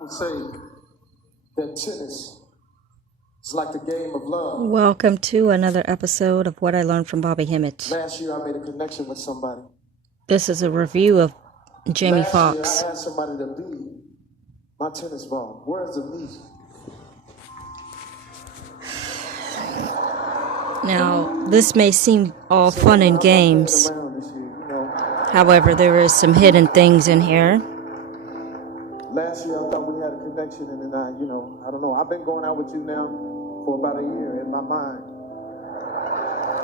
Would say that tennis is like the game of love. Welcome to another episode of What I Learned from Bobby Hemmett. Last year I made a connection with somebody. This is a review of Jamie Last Foxx. year I asked somebody to be my tennis ball. Where's the music? Now, this may seem all fun and games. However, there is some hidden things in here. Last year I thought we had a connection, and then I don't know. I've been going out with you now for about a year in my mind.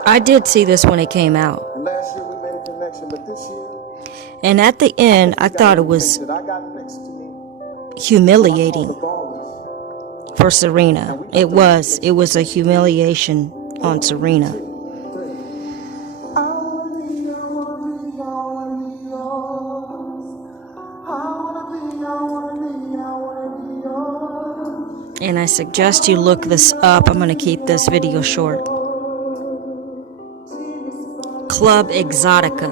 I did see this when it came out. And last year we made a connection, but this year... And at the end, I thought it was humiliating for Serena. It was a humiliation on Serena. And I suggest you look this up. I'm going to keep this video short. Club Exotica.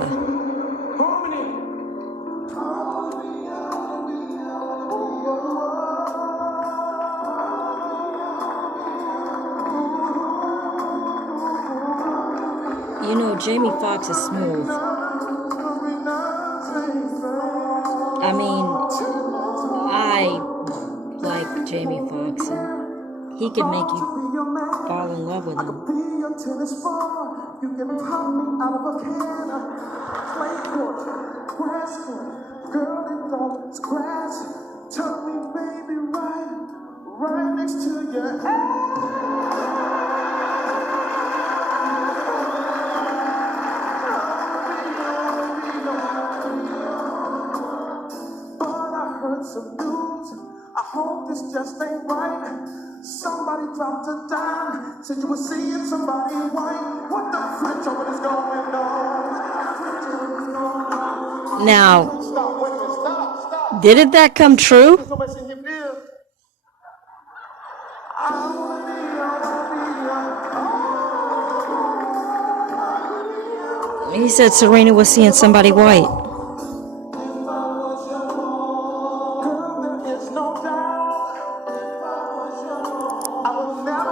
You know, Jamie Foxx is smooth. I mean, I like Jamie Foxx, and he can make you fall in love with him. You can pop me out of a can. Play court, grass court, girl, it don't scratch. Tell me, baby, right next to your But I heard some news. I hope this just ain't right. Somebody dropped a dime, said you were seeing somebody white. What the frick is going on? Now, Stop. didn't that come true? He said Serena was seeing somebody white.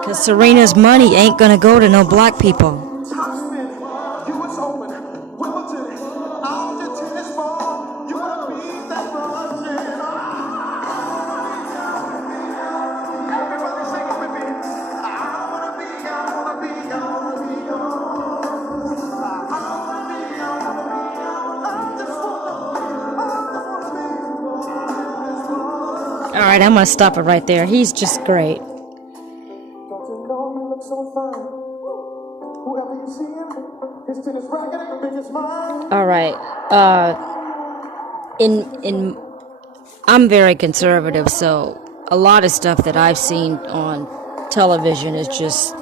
Because Serena's money ain't gonna go to no black people. Alright, I'm gonna stop it right there. He's just great. All right. I'm very conservative, so a lot of stuff that I've seen on television is just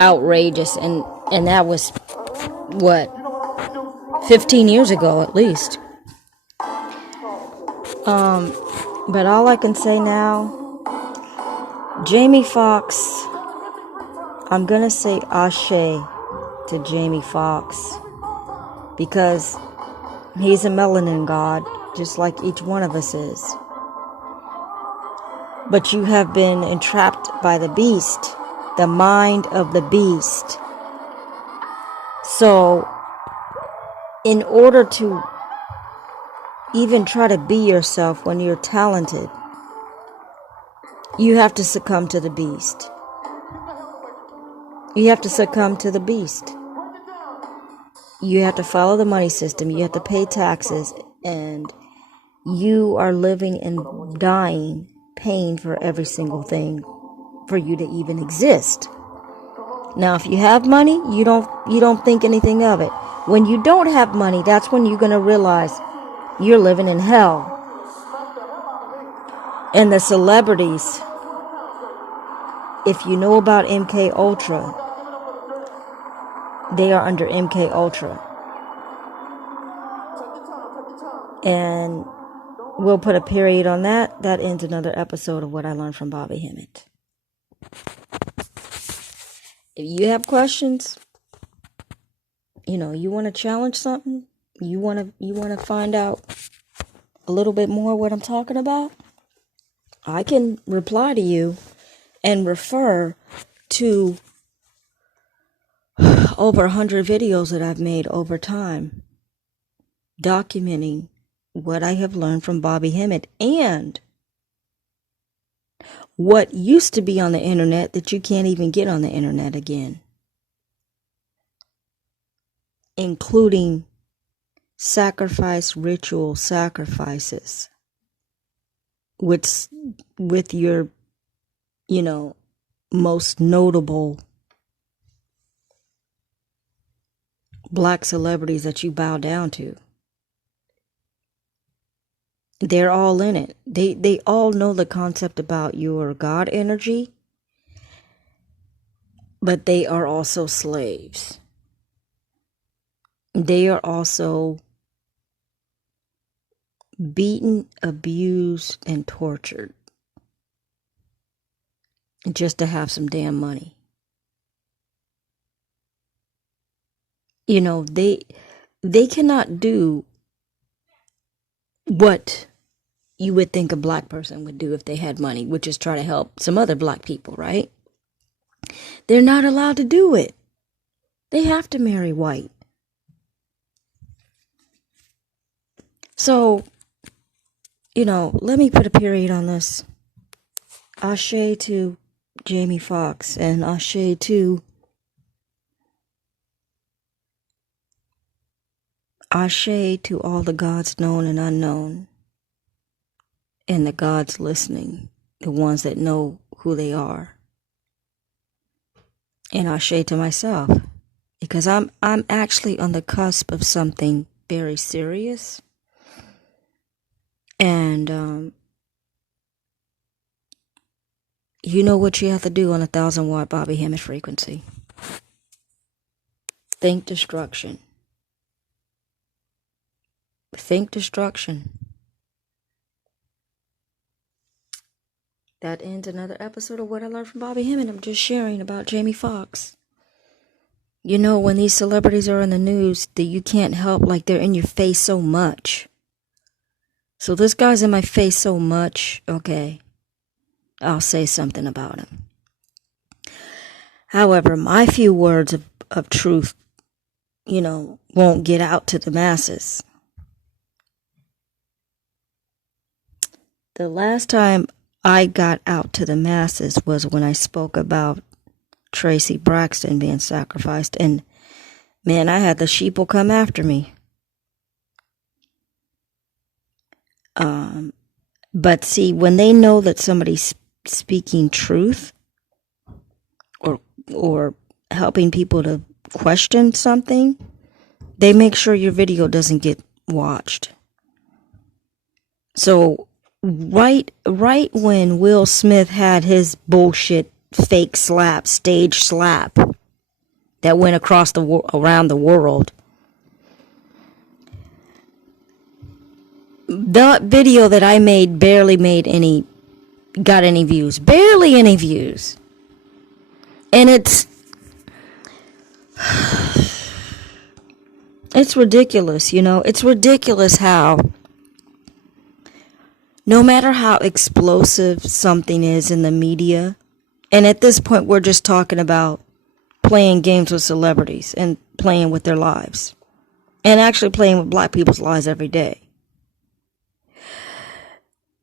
outrageous, and that was what, 15 years ago at least. But all I can say now, Jamie Foxx, I'm gonna say ashe to Jamie Foxx, because he's a melanin god, just like each one of us is. But you have been entrapped by the beast, the mind of the beast. So, in order to even try to be yourself when you're talented, you have to succumb to the beast. You have to succumb to the beast. You have to follow the money system. You have to pay taxes. And you are living and dying, paying for every single thing for you to even exist. Now, if you have money, you don't think anything of it. When you don't have money, that's when you're going to realize you're living in hell. And the celebrities, if you know about MK Ultra, they are under MK Ultra. And we'll put a period on that. That ends another episode of What I Learned from Bobby Hemmett. If you have questions, you want to challenge something, you want to find out a little bit more what I'm talking about, I can reply to you and refer to over 100 videos that I've made over time documenting what I have learned from Bobby Hemmett and what used to be on the internet that you can't even get on the internet again, including sacrifice ritual sacrifices with your, most notable black celebrities that you bow down to. They're all in it. They all know the concept about your God energy, but they are also slaves. They are also beaten, abused, and tortured just to have some damn money. They cannot do what you would think a black person would do if they had money, which is try to help some other black people, right? They're not allowed to do it. They have to marry white. So, let me put a period on this. Ashe to Jamie Foxx and ashe to all the gods known and unknown, and the gods listening, the ones that know who they are. And ashe to myself, because I'm actually on the cusp of something very serious. And you know what you have to do on 1,000-watt Bobby Hemmett frequency. Think destruction. Think destruction. That ends another episode of What I Learned from Bobby Hemmett. I'm just sharing about Jamie Foxx. When these celebrities are in the news, that you can't help, like, they're in your face so much. So this guy's in my face so much, okay, I'll say something about him. However, my few words of truth, won't get out to the masses. The last time I got out to the masses was when I spoke about Tracy Braxton being sacrificed, and man, I had the sheeple come after me. But see, when they know that somebody's speaking truth or helping people to question something, they make sure your video doesn't get watched. So right when Will Smith had his bullshit fake slap, stage slap that went around the world, the video that I made barely got any views. Barely any views. And it's ridiculous, It's ridiculous how, no matter how explosive something is in the media, and at this point we're just talking about playing games with celebrities and playing with their lives. And actually playing with black people's lives every day.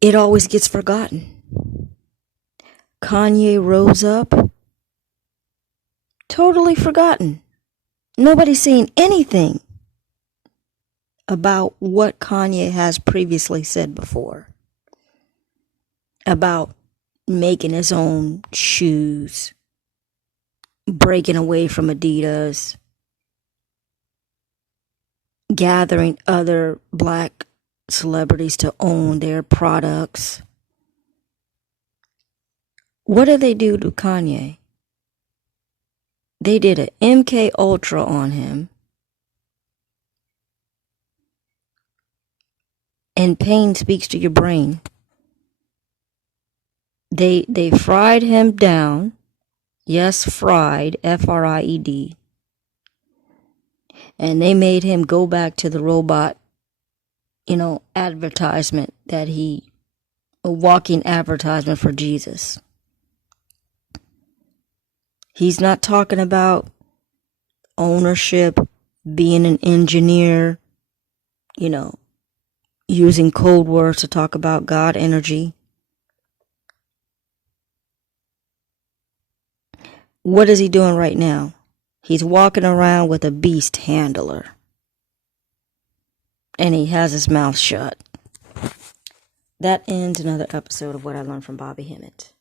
It always gets forgotten. Kanye rose up. Totally forgotten. Nobody's saying anything about what Kanye has previously said before. About making his own shoes. Breaking away from Adidas. Gathering other black celebrities to own their products. What did they do to Kanye? They did an MK Ultra on him. And pain speaks to your brain. They fried him down. Yes, fried, F-R-I-E-D. And they made him go back to the robot advertisement a walking advertisement for Jesus. He's not talking about ownership, being an engineer, using code words to talk about God energy. What is he doing right now? He's walking around with a beast handler. And he has his mouth shut. That ends another episode of What I Learned from Bobby Hemmett.